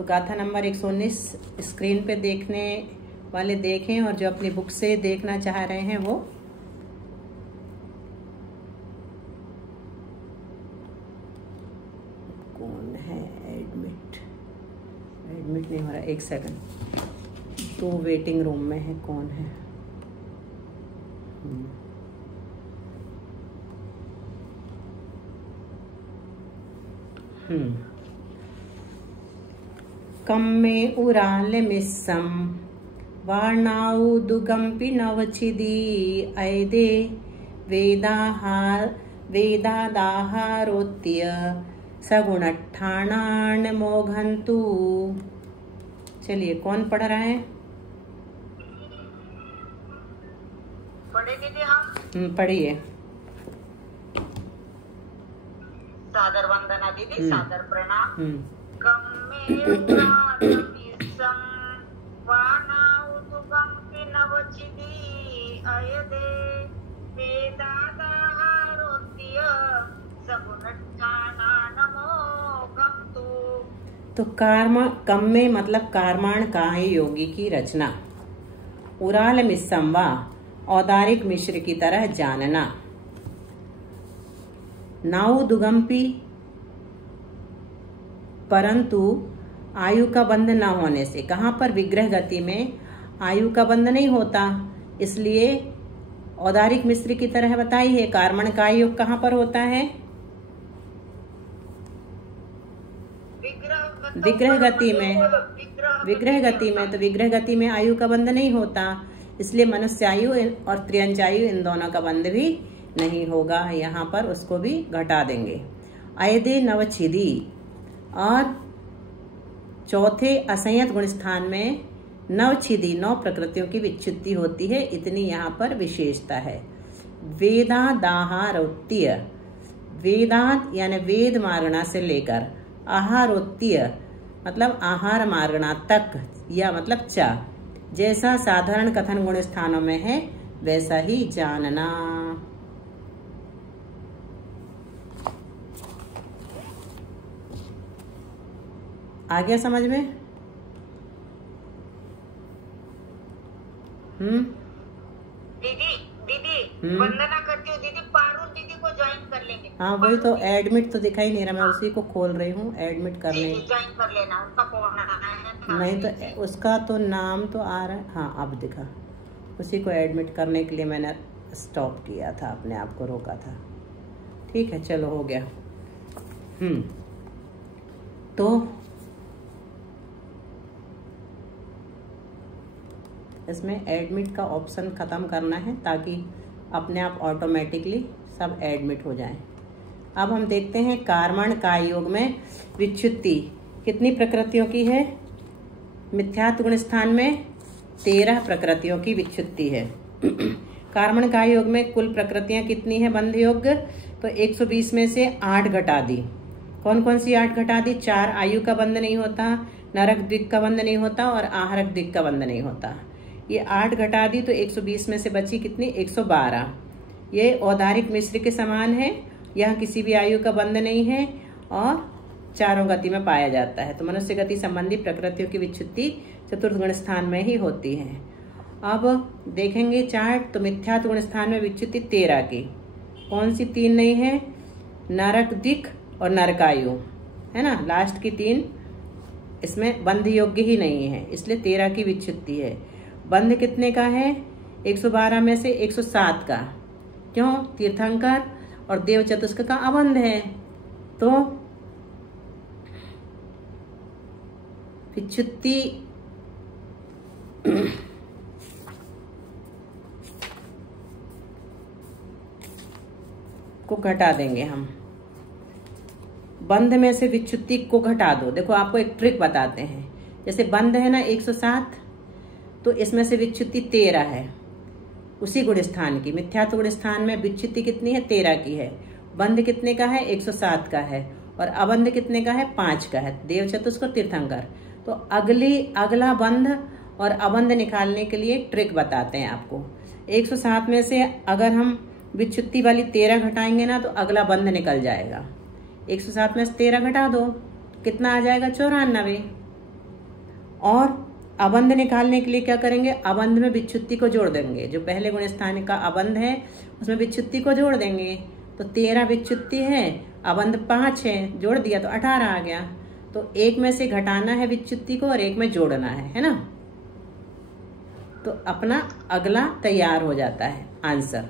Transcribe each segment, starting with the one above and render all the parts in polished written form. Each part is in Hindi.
तो गाथा नंबर 119 स्क्रीन पे देखने वाले देखें, और जो अपनी बुक से देखना चाह रहे हैं वो कौन है। एडमिट नहीं हो रहा, एक सेकंड, तो वेटिंग रूम में है, कौन है। कम्मे उरालमिस्सं वार्णाउदुगम्पि नवचिदी ऐदे वेदादाहारोत्य सगुणट्ठाणान् मोघन्तु। चलिए, कौन पढ़ रहा है? पढ़े दीदी हम? पढ़िए। सादर वंदना दीदी, सादर प्रणाम। कम्मे उरालमिस्सं वार्णाउदुगम्पि नवचिदी ऐदे वेदादाहारोत्य सगुणट्ठाणान् मोघन्तु। तो कम्मे मतलब कार्माण काय योगी की रचना। उराल मिस्संवा औदारिक मिश्र की तरह जानना। नाउ दुगम्पी परंतु आयु का बंध न होने से। कहाँ पर? विग्रह गति में आयु का बंध नहीं होता, इसलिए औदारिक मिश्र की तरह बताई है। कार्मण का योग कहाँ पर होता है? विग्रह गति में। तो विग्रह गति में आयु का बंध नहीं होता, इसलिए मनुष्यायु और त्रियंचायु इन दोनों का बंध भी नहीं होगा। यहाँ पर उसको भी घटा देंगे। ऐदे नवचिदी, और चौथे असंयत गुण स्थान में नवचिदी 9 प्रकृतियों की विच्छुत्ति होती है, इतनी यहाँ पर विशेषता है। वेदादाहारोत्य, वेदांत यानी वेद मार्गणा से लेकर, आहारोत्य मतलब आहार मार्गणा तक, या मतलब चा, जैसा साधारण कथन गुण स्थानों में है वैसा ही जानना। आ गया समझ में? दीदी वंदना करती हूँ दीदी, पारुल दीदी को ज्वाइन कर लेंगे। हाँ, वही तो, एडमिट तो दिखाई नहीं रहा, मैं उसी को खोल रही हूँ। एडमिट करने ज्वाइन कर लेना, उसका फोन है। नहीं तो उसका तो नाम तो आ रहा है। हाँ, अब दिखा। उसी को एडमिट करने के लिए मैंने स्टॉप किया था, अपने आप को रोका था। ठीक है, चलो हो गया। तो इसमें एडमिट का ऑप्शन ख़त्म करना है, ताकि अपने आप ऑटोमेटिकली सब एडमिट हो जाएं। अब हम देखते हैं कार्मण काय योग में विच्छुत्ति कितनी प्रकृतियों की है। मिथ्यात्व गुण स्थान में 13 प्रकृतियों की विच्छुत्ति है। कार्मण काय योग में कुल प्रकृतियां कितनी है बंध योग्य? तो 120 में से 8 घटा दी। कौन कौन सी 8 घटा दी? 4 आयु का बंध नहीं होता, नरक द्विक का बंध नहीं होता, और आहरक द्विक का बंध नहीं होता। ये 8 घटा दी तो 120 में से बची कितनी? 112। ये औदारिक मिश्र के समान है, यहाँ किसी भी आयु का बंध नहीं है और चारों गति में पाया जाता है। तो मनुष्य गति संबंधी प्रकृतियों की विच्छुत्ति चतुर्थ गुण स्थान में ही होती है। अब देखेंगे चार्ट, तो मिथ्यात्व गुण स्थान में विच्छुत्ति 13 की। कौन सी 3 नहीं है? नरक दिक और नरकायु, है ना। लास्ट की 3 इसमें बंध योग्य ही नहीं है, इसलिए 13 की विच्छुत्ति है। बंध कितने का है? 112 में से 107 का। क्यों? तीर्थंकर और देव चतुष्क का अबंध है। तो विच्छुत्ति को घटा देंगे हम। बंध में से विच्छुत्ति को घटा दो। देखो, आपको एक ट्रिक बताते हैं। जैसे बंध है ना 107, तो इसमें से विच्छुत्ति 13 है उसी गुण स्थान की। मिथ्यात्व गुण स्थान में विच्छुत्ति कितनी है? 13 की है। बंध कितने का है? 107 का है। और अबंध कितने का है? 5 का है। देव चतुष्क और तीर्थंकर। तो अगला बंध और अबंध निकालने के लिए ट्रिक बताते हैं आपको। 107 में से अगर हम विच्छुत्ति वाली 13 घटाएंगे ना, तो अगला बंध निकल जाएगा। 107 में से 13 घटा दो, कितना आ जाएगा? 94। और अबंध निकालने के लिए क्या करेंगे, अबंध में विच्छुत्ति को जोड़ देंगे। जो पहले गुण स्थान का अबंध है उसमें विच्छुत्ति को जोड़ देंगे। तो 13 विच्छुत्ति है, अबंध 5 है, जोड़ दिया तो 18 आ गया। तो एक में से घटाना है विच्छुत्ति को और एक में जोड़ना है ना। तो अपना अगला तैयार हो जाता है आंसर।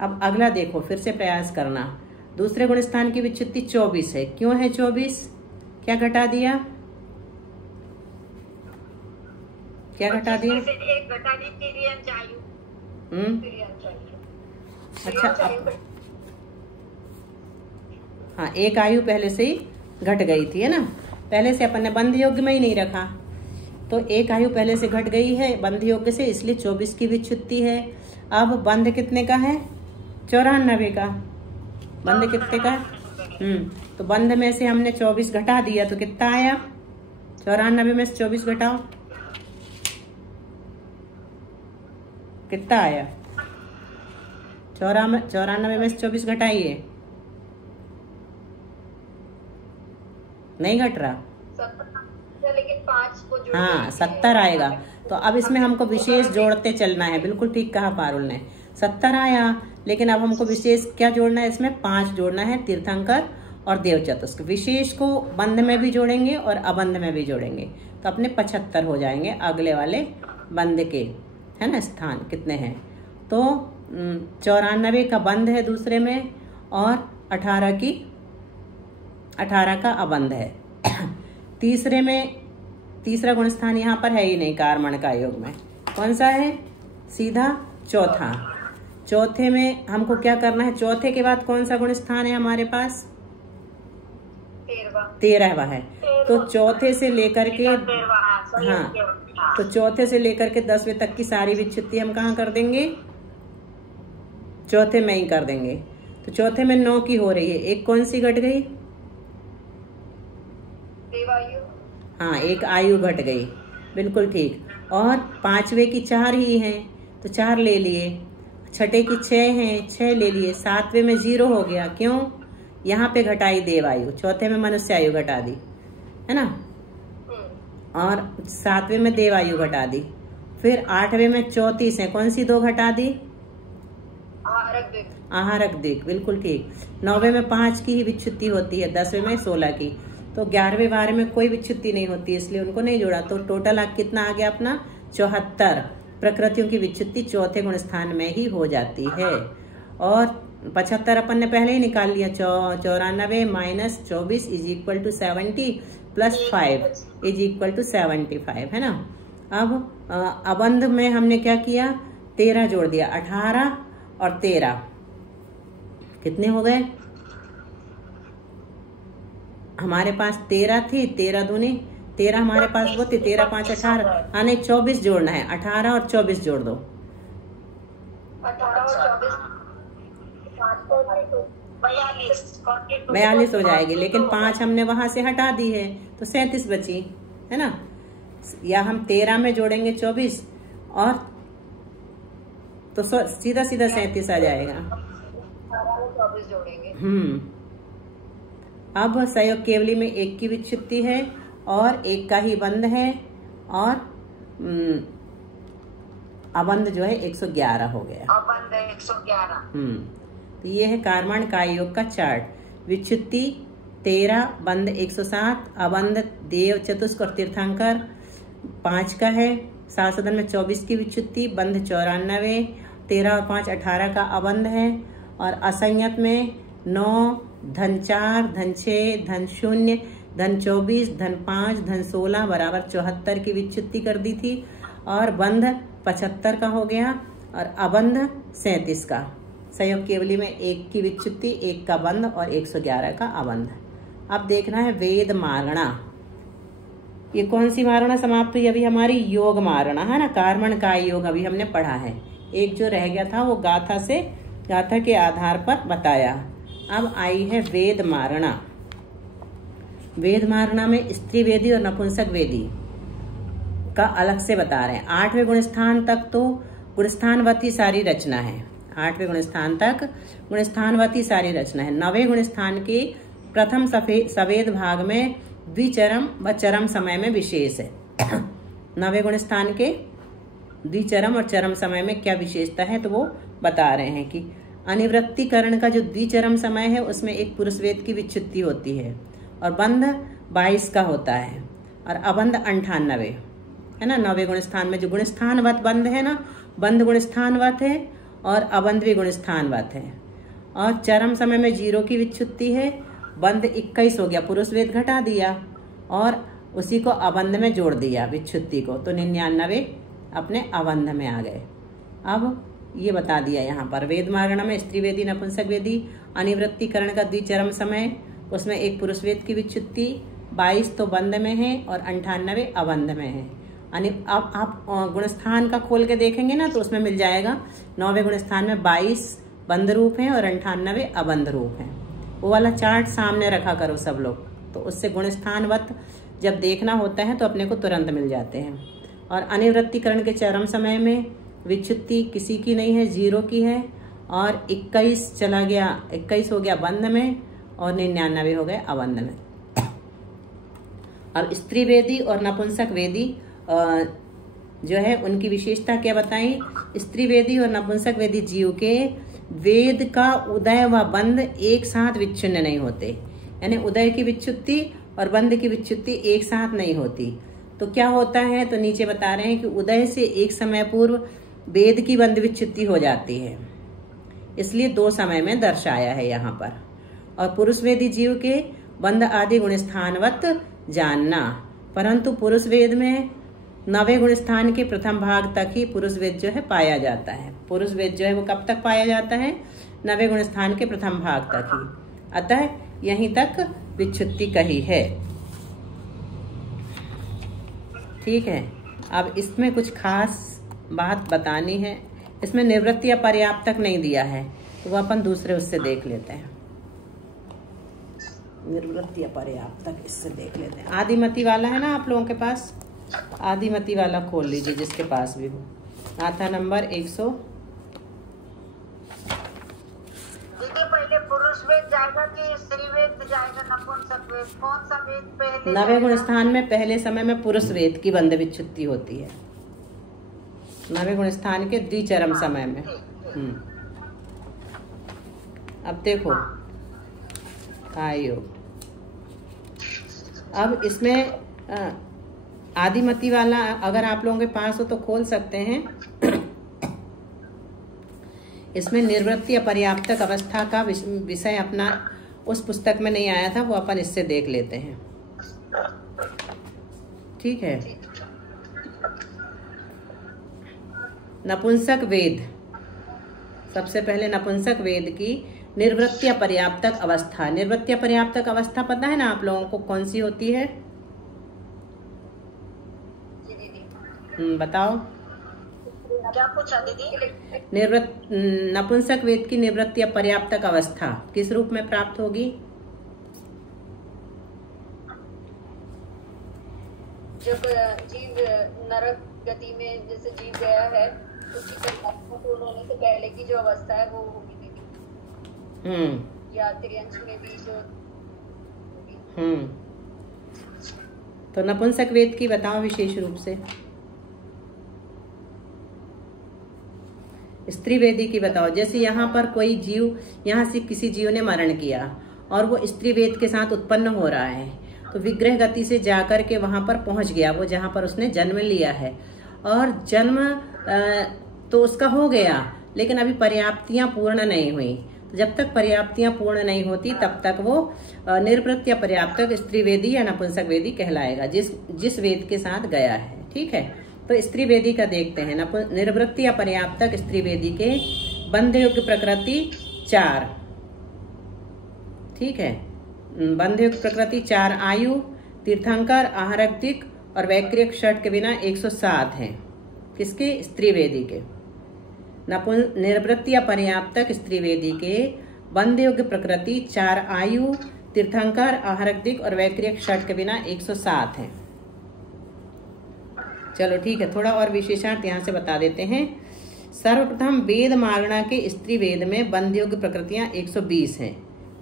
अब अगला देखो, फिर से प्रयास करना। दूसरे गुण स्थान की विच्छुत्ति 24 है। क्यों है 24? क्या घटा दिया? क्या घटा दिया? एक घटा दी तिर्यंच आयु। अच्छा, हाँ, एक आयु पहले से ही घट गई थी, है ना। पहले से अपन ने बंध योग्य में ही नहीं रखा, तो एक आयु पहले से घट गई है बंध योग्य से, इसलिए 24 की विच्छुत्ति है। अब बंध कितने का है? 94 का। बंध कितने का है? तो बंध में से हमने 24 घटा दिया तो कितना आया? 94 में से 24 घटाओ, कितना आया? 94 में से 24 घटाइए। नहीं घट रहा, लेकिन 5 को जोड़, हाँ 70 आएगा। तो अब इसमें हमको विशेष जोड़ते चलना है। बिल्कुल ठीक कहा पारुल ने, 70 आया, लेकिन अब हमको विशेष क्या जोड़ना है? इसमें 5 जोड़ना है, तीर्थंकर और देवचतुष्क। विशेष को बंध में भी जोड़ेंगे और अबंध में भी जोड़ेंगे, तो अपने 75 हो जाएंगे अगले वाले बंध के, है ना। स्थान कितने हैं? तो 94 का बंध है दूसरे में और 18 का अबंध है। तीसरे में, तीसरा गुण स्थान यहाँ पर है ही नहीं कार्मण का योग में। कौन सा है? सीधा चौथा। चौथे में हमको क्या करना है? चौथे के बाद कौन सा गुण स्थान है हमारे पास? 13वां है। तो चौथे से लेकर के, हाँ, तो चौथे से लेकर के 10वें तक की सारी विच्छुत्ति हम कहाँ कर देंगे? चौथे में ही कर देंगे। तो चौथे में 9 की हो रही है, एक कौन सी घट गई? हाँ, एक आयु घट गई, बिल्कुल ठीक। और 5वें की 4 ही हैं तो 4 ले लिए। छठे की 6 हैं, 6 ले लिए। 7वें में 0 हो गया, क्यों? यहाँ पे घटाई देवायु, चौथे में मनुष्य आयु घटा दी, है ना। और 7वें में देवायु घटा दी। फिर 8वें में 34 है, कौन सी 2 घटा दी? आहारक दिक, बिल्कुल ठीक। 9वें में 5 की ही विच्छुत्ति होती है, 10वें में 16 की। तो 11वें 12वें में कोई विच्छुत्ति नहीं होती, इसलिए उनको नहीं जोड़ा। तो टोटल कितना आ गया अपना? 74 प्रकृतियों की विच्छुत्ति चौथे गुण स्थान में ही हो जाती है। और 75 अपन ने पहले ही निकाल लिया। 94 minus 24 is equal to 70 plus 5 is equal to 75, है ना। अब अबंध में हमने क्या किया? 13 जोड़ दिया, 18 और 13 कितने हो गए? हमारे पास 13 थी, 13 दूनी 13 हमारे पास वो थी, 13 5 18, हाँ नहीं 24 जोड़ना है। 18 और 24 जोड़ दो, 42 हो जाएगी। लेकिन 5 हमने वहां से हटा दी है तो 37 बची, है ना। या हम 13 में जोड़ेंगे 24 और तो सीधा सीधा 37 आ जाएगा। अब संयोग केवली में 1 की विच्छुत्ति है और 1 का ही बंध है और अबंध जो है 111 हो गया। अबंध 111। तो ये है कार्मण काय योग का चार्ट। विच्छुत्ति 13, बंध 107, अबंध देव चतुष्क और तीर्थंकर 5 का है। सासदन में 24 की विच्छुत्ति, बंध 94, 13 और 5 18 का अबंध है। और असंयत में 9, धन 4, धन 6, धन 0, धन 24, धन 5, धन 16 बराबर 74 की विच्छुत्ति कर दी थी। और बंध 75 का हो गया और अबंध 37 का। संयोग केवली में 1 की विच्छुत्ति, 1 का बंध और 111 का अबंध। अब देखना है वेद मारणा। ये कौन सी मारणा समाप्त हुई? अभी हमारी योग मारणा, है ना। कार्मण काय योग अभी हमने पढ़ा है। एक जो रह गया था वो गाथा के आधार पर बताया। अब आई है वेद मारणा। वेद मारणा में स्त्री वेदी और नपुंसक वेदी का अलग से बता रहे हैं। 8वें गुणस्थान तक तो गुणस्थानवती सारी रचना है। 8वें गुणस्थान तक गुणस्थानवती सारी रचना है। 9वें गुणस्थान के प्रथम सवेद भाग में द्विचरम व चरम समय में विशेष है। नवे गुण स्थान के द्विचरम और चरम समय में क्या विशेषता है, तो वो बता रहे हैं कि अनिवृत्तिकरण का जो द्विचरम समय है उसमें एक पुरुष वेद की विच्छुत्ति होती है और बंध 22 का होता है और अबंध 98 है ना। नवे गुण स्थान में जो गुण स्थानवत बंध है ना, बंध गुण स्थानवत है और अबंध भी गुण स्थानवत है। और चरम समय में 0 की विच्छुत्ति है, बंध 21 हो गया, पुरुष वेद घटा दिया और उसी को अबंध में जोड़ दिया विच्छुत्ति को, तो 99 अपने अबंध में आ गए। अब ये बता दिया यहाँ पर वेद मागण में स्त्री वेदी नपुंसक वेदी अनिवृत्तिकरण का द्विचरम समय, उसमें एक पुरुष वेद की विच्छुत्ति, 22 तो बंध में है और 98 अबंध में है। अब आप गुणस्थान का खोल के देखेंगे ना तो उसमें मिल जाएगा 9वें गुणस्थान में 22 बंध रूप हैं और 98 अबंध रूप हैं। वो वाला चार्ट सामने रखा करो सब लोग, तो उससे गुणस्थानवत जब देखना होता है तो अपने को तुरंत मिल जाते हैं। और अनिवृत्तिकरण के चरम समय में विच्छुत्ति किसी की नहीं है, 0 की है और 21 चला गया, 21 हो गया बंध में और 99 हो गए अबंध में। अब स्त्री वेदी और नपुंसक वेदी जो है उनकी विशेषता क्या बताई। स्त्री वेदी और नपुंसक वेदी जीव के वेद का उदय व बंध एक साथ विच्छिन्न नहीं होते, यानी उदय की विच्छुत्ति और बंध की विच्छुत्ति एक साथ नहीं होती। तो क्या होता है, तो नीचे बता रहे हैं कि उदय से एक समय पूर्व वेद की बंध विच्छुत्ति हो जाती है, इसलिए 2 समय में दर्शाया है यहाँ पर। और पुरुष वेदी जीव के बंध आदि गुण स्थानवत जानना, परंतु पुरुष वेद में 9वें गुण स्थान के प्रथम भाग तक ही पुरुष वेद जो है पाया जाता है। पुरुष वेद जो है वो कब तक पाया जाता है, 9वें गुण स्थान के प्रथम भाग तक ही, अतः यहीं तक विच्छुत्ति कही है। ठीक है, अब इसमें कुछ खास बात बतानी है। इसमें निवृत्ति या पर्याप्त तक नहीं दिया है, तो वो अपन दूसरे उससे देख लेते हैं। निवृत्ति या पर्याप्त तक इससे देख लेते हैं। आदिमति वाला है ना आप लोगों के पास, आदिमति वाला खोल लीजिए जिसके पास भी हो। आता नंबर 100। दीदी पहले पुरुष वेद जाएगा कि स्त्री वेद जाएगा, नपुंसक वेद, कौन सा वेद पहले? 9वें गुण स्थान में पहले समय में पुरुष वेद की बंध विच्छुत्ति होती है, 9वें गुण स्थान के द्विचरम समय में। अब देखो योग, अब इसमें आदिमति वाला अगर आप लोगों के पास हो तो खोल सकते हैं। इसमें निवृत्ति या पर्याप्तक अवस्था का विषय अपना उस पुस्तक में नहीं आया था, वो अपन इससे देख लेते हैं। ठीक है, नपुंसक वेद, सबसे पहले नपुंसक वेद की निर्वृत्ति या पर्याप्तक अवस्था। निर्वृत्ति या पर्याप्तक अवस्था पता है ना आप लोगों को कौन सी होती है? बताओ क्या पूछा दीदी? नपुंसक वेद की निवृत्ति या पर्याप्तक अवस्था किस रूप में प्राप्त होगी? जब जीव नरक गति में जैसे जीव गया है, उसकी परमात्मा पूर्ण होने से पहले की जो अवस्था है वो होगी दीदी। या त्रियंश में भी जो तो नपुंसक वेद की बताओ विशेष रूप से। स्त्री वेदी की बताओ। जैसे यहाँ पर कोई जीव, यहाँ से किसी जीव ने मरण किया और वो स्त्री वेद के साथ उत्पन्न हो रहा है, तो विग्रह गति से जाकर के वहां पर पहुंच गया, वो जहां पर उसने जन्म लिया है, और जन्म तो उसका हो गया, लेकिन अभी पर्याप्तियां पूर्ण नहीं हुई। तो जब तक पर्याप्तियां पूर्ण नहीं होती तब तक वो निर्वृत्ति या पर्याप्तक स्त्री वेदी या नपुंसक वेदी कहलाएगा, जिस वेद के साथ गया है। ठीक है, तो स्त्री वेदी का देखते हैं। निर्वृत्ति या पर्याप्तक स्त्री वेदी के बंध योग्य प्रकृति 4। ठीक है, बंध योग्य प्रकृति 4 आयु, तीर्थंकर, आहारक्तिक और वैक्रिक षट के बिना 107 है। किसके? स्त्री वेदी के। निर्वृत्ति या पर्याप्तक स्त्री वेदी के बंध योग्य प्रकृति 4 आयु, तीर्थंकर, आहारक्तिक और वैक्रिक षट के बिना 107 है। चलो ठीक है, थोड़ा और विशेषार्थ यहाँ से बता देते हैं। सर्वप्रथम वेद मागणा के स्त्री वेद में बंध योग्य प्रकृतियां 120 हैं।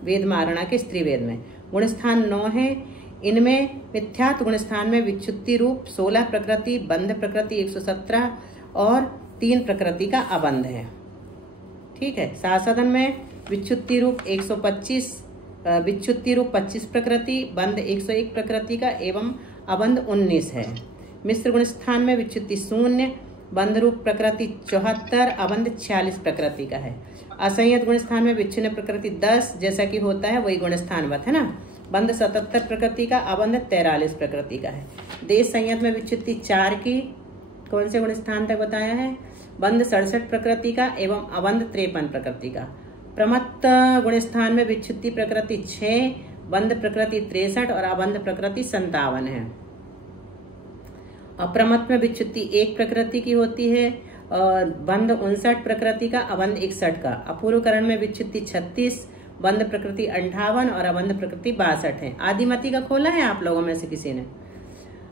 वेद मागणा के स्त्री वेद में गुणस्थान 9 है। इनमें मिथ्यात्व गुण स्थान में विच्युति रूप 16 प्रकृति, बंध प्रकृति 117 और 3 प्रकृति का अबंध है। ठीक है। सासदन में विच्युति रूप 125, विच्युति रूप 25 प्रकृति, बंध 101 प्रकृति का एवं अबंध 19 है। मिश्र गुण स्थान में विच्युति 0, बंध रूप प्रकृति 74, अबंध 46 प्रकृति का है। असंयत गुण स्थान में विच्छिन्न प्रकृति 10, जैसा कि होता है वही गुण स्थानवत है ना। बंध 77 प्रकृति का, अबंध 43 प्रकृति का है। देश संयत में विच्युति 4 की, कौन से गुण स्थान तक बताया है? बंध 67 प्रकृति का एवं अबंध 53 प्रकृति का। प्रमत्त गुण स्थान में विच्युति प्रकृति 6, बंध प्रकृति 63 और अबंध प्रकृति 57 है। अप्रमत्त में विच्युति 1 प्रकृति की होती है और बंध 59 प्रकृति का, अबंध 61 का। अपूर्वकरण में विच्युति 36, बंध प्रकृति 58 और अबंध प्रकृति 62 है। आदिमति का खोला है आप लोगों में से किसी ने?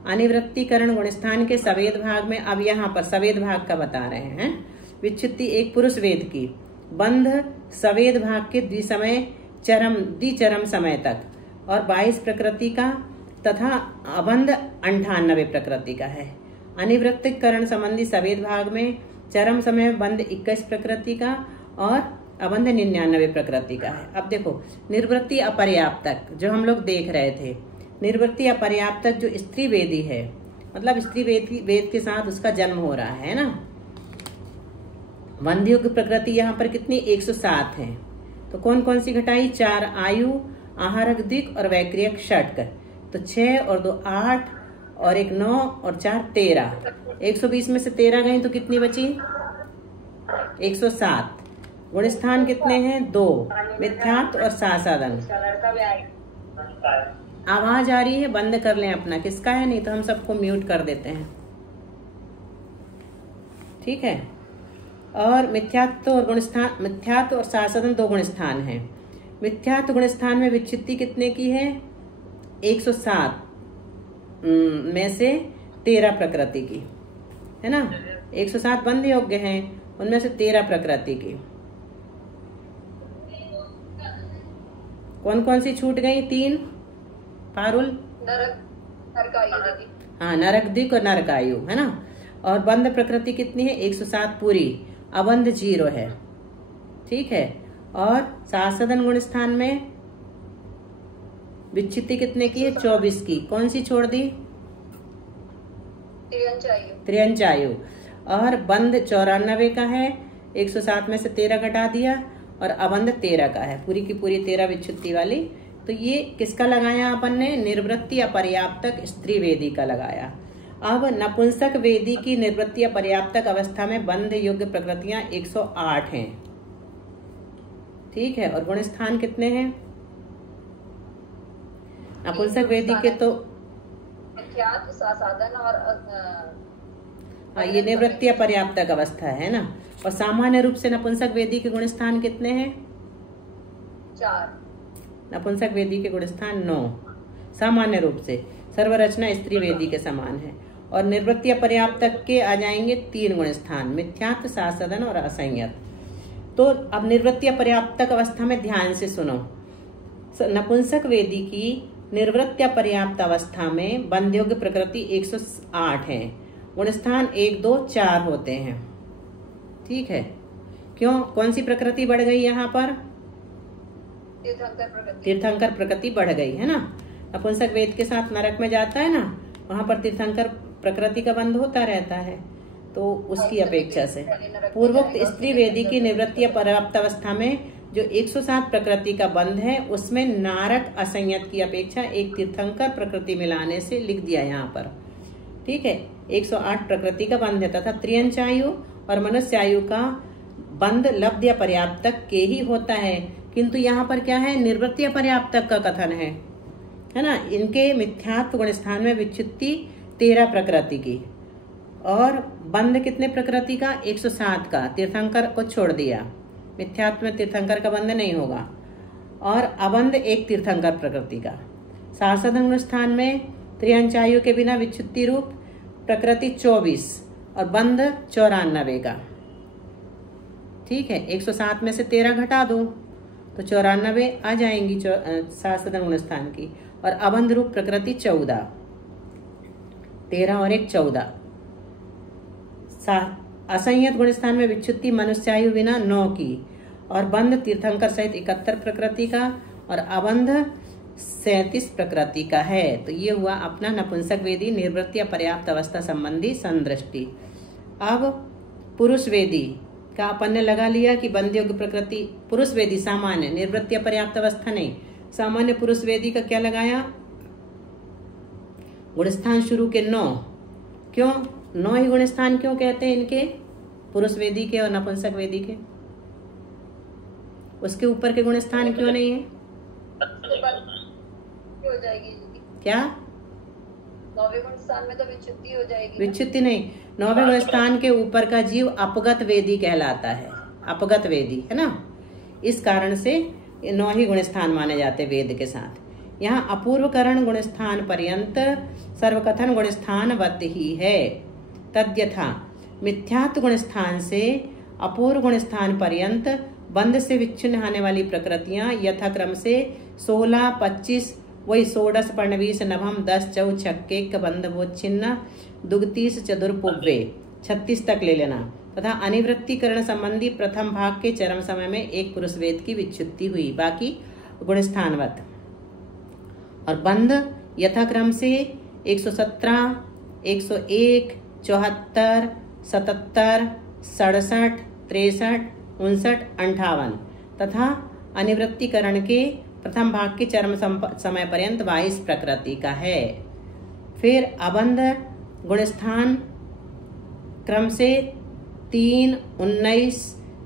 अनिवृत्तिकरण गुणस्थान के सवेद भाग में, अब यहाँ पर सवेद भाग का बता रहे हैं। विच्युति 1 पुरुष वेद की, बंध सवेद भाग के द्विचरम समय तक और 22 प्रकृति का तथा अबंध 98 प्रकृति का है। अनिवृत्तिकरण संबंधी सवेद भाग में चरम समय बंध 21 प्रकृति का और अबंध 99 प्रकृति का है। अब देखो निर्वृत्ति अपर्याप्तक जो हम लोग देख रहे थे, निर्वृत्ति अपर्याप्तक जो स्त्री वेदी है, मतलब स्त्री वेद के साथ उसका जन्म हो रहा है ना। बंधयुग प्रकृति यहाँ पर कितनी? 107 है। तो कौन कौन सी घटाई? 4 आयु, आहारक दिक और वैक्रियक षटक। तो 6 और 2 8 और 1 9 और 4 13। 120 में से 13 गई तो कितनी बची? 107। गुणस्थान कितने हैं? 2, मिथ्यात्व और सासादन। आवाज आ रही है, बंद कर लें अपना। किसका है? नहीं तो हम सबको म्यूट कर देते हैं। ठीक है। और मिथ्यात्व और गुणस्थान, मिथ्यात्व और सासादन 2 गुणस्थान हैं। मिथ्यात्व गुणस्थान में विच्युति कितने की है? 107 में से 13 प्रकृति की है ना। 107 बंध योग्य हैं, उनमें से 13 प्रकृति की। कौन कौन सी छूट गई? 3 पारुल, हाँ, नरक दिक और नरकायु है ना। और बंध प्रकृति कितनी है? 107 पूरी, अबंध 0 है। ठीक है। और सासदन गुण स्थान में विच्युति कितने की है? 24 की। कौन सी छोड़ दी? त्रियंचायु। और बंध 94 का है, 107 में से 13 घटा दिया और अबंध 13 का है, पूरी की पूरी 13 विच्युति वाली। तो ये किसका लगाया अपन ने? निर्वृत्ति अपर्याप्तक स्त्री वेदी का लगाया। अब नपुंसक वेदी की निर्वृत्ति अपर्याप्तक अवस्था में बंध योग्य प्रकृतियां 108 हैं। ठीक है। और गुणस्थान कितने हैं नपुंसक वेदी के? तो साधन और ये निवृत्ति अपर्याप्तक अवस्था है ना। और सामान्य रूप से नपुंसक वेदी के गुणस्थान कितने हैं? 4। नपुंसक वेदी के गुणस्थान 9 सामान्य रूप से। सर्वरचना स्त्री वेदी के समान है। और निर्वृत्ति अपर्याप्तक के आ जाएंगे 3 गुणस्थान, मिथ्यात्व, सासदन और असंयत। तो अब निर्वृत्ति अपर्याप्तक अवस्था में ध्यान से सुनो। नपुंसक वेदी की निर्वृत्ति अपर्याप्त अवस्था में बंधयोग्य प्रकृति 108 है। गुणस्थान 1 2 4 होते हैं। ठीक है। क्यों? कौन सी प्रकृति बढ़ गई यहाँ पर? तीर्थंकर प्रकृति बढ़ गई है ना। नपुंसक वेद के साथ नरक में जाता है ना, वहां पर तीर्थंकर प्रकृति का बंध होता रहता है। तो उसकी अपेक्षा से पूर्वोक्त स्त्री वेदी की निवृत्ति अपर्याप्त अवस्था में जो 107 प्रकृति का बंध है, उसमें नारक असंयत की अपेक्षा एक तीर्थंकर प्रकृति मिलाने से लिख दिया यहाँ पर। ठीक है। 108 प्रकृति का बंध है तथा त्रियंचायु और मनुष्य आयु का बंध लब्ध अपर्याप्तक के ही होता है। किंतु यहाँ पर क्या है? निर्वृत्ति अपर्याप्तक का कथन है ना। इनके मिथ्यात्व गुणस्थान में विच्युति 13 प्रकृति की और बंध कितने प्रकृति का? 107 का। तीर्थंकर को छोड़ दिया, मिथ्यात्व में तीर्थंकर का बंध नहीं होगा। और अबंध 1 तीर्थंकर प्रकृति का। सासदन गुणस्थान में त्रियंचायु के बिना विच्युति रूप प्रकृति 24 और बंध 94 का। ठीक है। 107 में से 13 घटा दो तो 94 आ जाएंगी सासदन गुणस्थान की। और अबंध रूप प्रकृति 14, 13 और 1 14। असंयत गुणस्थान में विच्छुत्ति मनुष्यायु बिना 9 की और बंध तीर्थंकर सहित 71 प्रकृति का और अबंध 37 प्रकृति का है। तो ये हुआ अपना नपुंसक वेदी निर्वृत्ति या पर्याप्त अवस्था संबंधी संदृष्टि। अब पुरुष वेदी का अपन ने लगा लिया कि बंध योग्य प्रकृति पुरुष वेदी सामान्य, निर्वृत्ति या पर्याप्त अवस्था नहीं। सामान्य पुरुष वेदी का क्या लगाया, गुणस्थान शुरू के 9। क्यों 9 ही गुणस्थान क्यों कहते हैं इनके, पुरुष वेदी के और नपुंसक वेदी के? उसके ऊपर के गुणस्थान क्यों नहीं है? हो जाएगी क्या 9वें गुणस्थान में तो विच्छुत्ति हो जाएगी। विच्छुत्ति नहीं, 9वें गुणस्थान के ऊपर का जीव अपगत वेदी कहलाता है, अपगत वेदी है ना। इस कारण से 9 ही गुणस्थान माने जाते वेद के साथ। यहाँ अपूर्वकरण गुणस्थान पर्यंत सर्वकथन गुणस्थान वत ही है। तद्यथा मिथ्यात्व गुणस्थान से अपूर्व गुणस्थान पर्यंत बंध से विच्छिन्न होने वाली प्रकृतियां यथाक्रम से 16, 25 वही 16 पर्णवीस नभम 10 चौ छक्के बंध बोच्छिन्न दुगतीस चतुर्पुव्वे 36 तक ले लेना। तथा अनिवृत्तिकरण संबंधी प्रथम भाग के चरम समय में एक पुरुष वेद की विच्छुत्ति हुई, बाकी गुणस्थानवत। और बंध यथाक्रम से 117, 101, 74, 77, 67, 63, 59, 58 तथा अनिवृत्तिकरण के प्रथम भाग के चरम समय पर्यंत 22 प्रकृति का है। फिर अबंध गुणस्थान क्रम से 3, 19,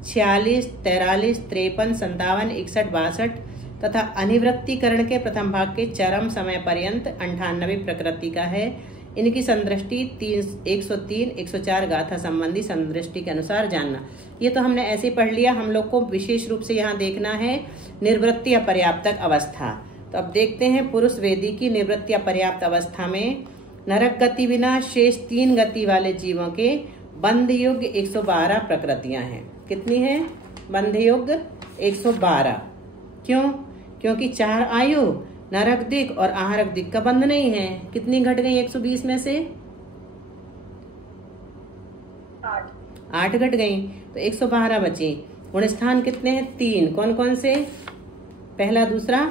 46, 43, 53, 57, 61, 62 तथा अनिवृत्तिकरण के प्रथम भाग के चरम समय पर्यंत 98 प्रकृति का है। इनकी संदृष्टि 103, 104 गाथा संबंधी संदृष्टि के अनुसार जानना। ये तो हमने ऐसे पढ़ लिया, हम लोग को विशेष रूप से यहाँ देखना है निर्वृत्ति या पर्याप्तक अवस्था। तो अब देखते हैं पुरुष वेदी की निवृत्ति या पर्याप्त अवस्था में नरक गति बिना शेष 3 गति वाले जीवों के बंध योग्य 112 प्रकृतियां हैं। कितनी है? बंध योग्य 112। क्यों? क्योंकि 4 आयु नरक दिक और आहारक दिक का बंध नहीं है। कितनी घट गई 120 में से? 8 घट गई, तो 112 बची। गुणस्थान कितने हैं? 3। कौन कौन से? पहला, दूसरा,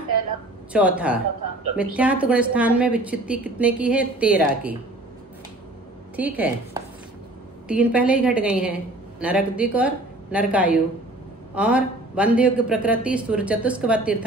चौथा। मिथ्यात्व गुणस्थान में विच्छित्ति कितने की है? 13 की। ठीक है, 3 पहले ही घट गई हैं, नरक दिक और नरकायु। और बंध योग्य प्रकृति सूर्य चतुष्क व तीर्थ